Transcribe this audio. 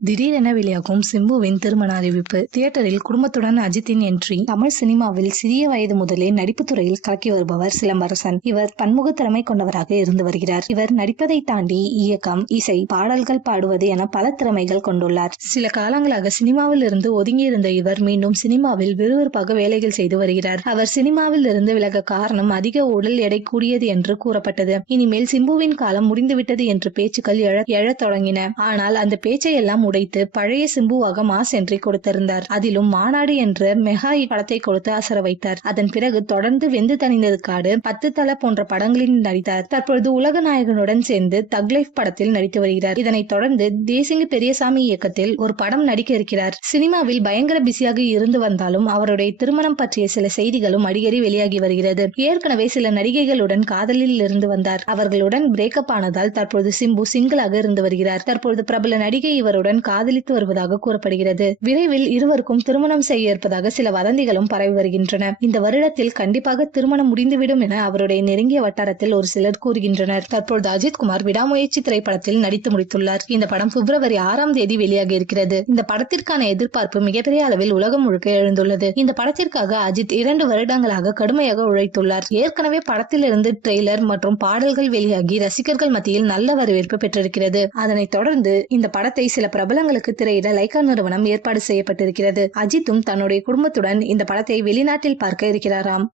திடீரென வெளியாகும் சிம்புவின் திருமண அறிவிப்பு. தியேட்டரில் குடும்பத்துடன் அஜித்தின் என்ட்ரி. தமிழ் சினிமாவில் சிறிய வயது முதலே நடிப்பு துறையில் கலக்கி வருபவர் சிலம்பரசன். இவர் பன்முக திறமை கொண்டவராக இருந்து வருகிறார். இவர் நடிப்பதை தாண்டி இயக்கம், இசை, பாடல்கள் பாடுவது என பல திறமைகள் கொண்டுள்ளார். சில காலங்களாக சினிமாவில் இருந்து ஒதுங்கியிருந்த இவர் மீண்டும் சினிமாவில் விறுவிறுப்பாக வேலைகள் செய்து வருகிறார். அவர் சினிமாவில் இருந்து விலக காரணம் அதிக உடல் எடை கூடியது என்று கூறப்பட்டது. இனிமேல் சிம்புவின் காலம் முடிந்துவிட்டது என்று பேச்சுக்கள் எழத் தொடங்கின. ஆனால் அந்த பேச்சை எல்லாம் உடைத்து பழைய சிம்புவாக மாஸ் என்ட்ரி கொடுத்திருந்தார். அதிலும் மாநாடு என்ற மெகா படத்தை கொடுத்து அசர வைத்தார். அதன் பிறகு தொடர்ந்து வெந்து தணிந்தது காடு, 10 தல போன்ற படங்களில் நடித்தார். தற்பொழுது உலக நாயகனுடன் சேர்ந்து தக் லைஃப் படத்தில் நடித்து வருகிறார். இதனைத் தொடர்ந்து தேசிங்கு பெரியசாமி இயக்கத்தில் ஒரு படம் நடிக்க இருக்கிறார். சினிமாவில் பயங்கர பிஸியாக இருந்து வந்தாலும் அவருடைய திருமணம் பற்றிய சில செய்திகளும் அடிக்கடி வெளியாகி வருகிறது. ஏற்கனவே சில நடிகைகளுடன் காதலில் இருந்து வந்தார். அவர்களுடன் பிரேக்கப் ஆனதால் தற்பொழுது சிம்பு சிங்கிளாக இருந்து வருகிறார். தற்பொழுது பிரபல நடிகை இவருடன் காதலித்து வருவதாக கூறப்படுகிறது. விரைவில் இருவருக்கும் திருமணம் செய்ய இருப்பதாக சில வதந்திகளும் பரவி வருகின்றன. இந்த வருடத்தில் கண்டிப்பாக திருமணம் முடிந்துவிடும் என அவருடைய நெருங்கிய வட்டாரத்தில் ஒரு சிலர் கூறுகின்றனர். தற்பொழுது அஜித்குமார் விடாமுயற்சி திரைப்படத்தில் நடித்து முடித்துள்ளார். இந்த படம் பிப்ரவரி 6ஆம் தேதி வெளியாக இருக்கிறது. இந்த படத்திற்கான எதிர்பார்ப்பு மிகப்பெரிய அளவில் உலகம் முழுக்க எழுந்துள்ளது. இந்த படத்திற்காக அஜித் 2 வருடங்களாக கடுமையாக உழைத்துள்ளார். ஏற்கனவே படத்திலிருந்து ட்ரெய்லர் மற்றும் பாடல்கள் வெளியாகி ரசிகர்கள் மத்தியில் நல்ல வரவேற்பு பெற்றிருக்கிறது. அதனைத் தொடர்ந்து இந்த படத்தை சில பிரபலங்களுக்கு திரையிட லைகா நிறுவனம் ஏற்பாடு செய்யப்பட்டிருக்கிறது. அஜித்தும் தன்னுடைய குடும்பத்துடன் இந்த படத்தை வெளிநாட்டில் பார்க்க இருக்கிறாராம்.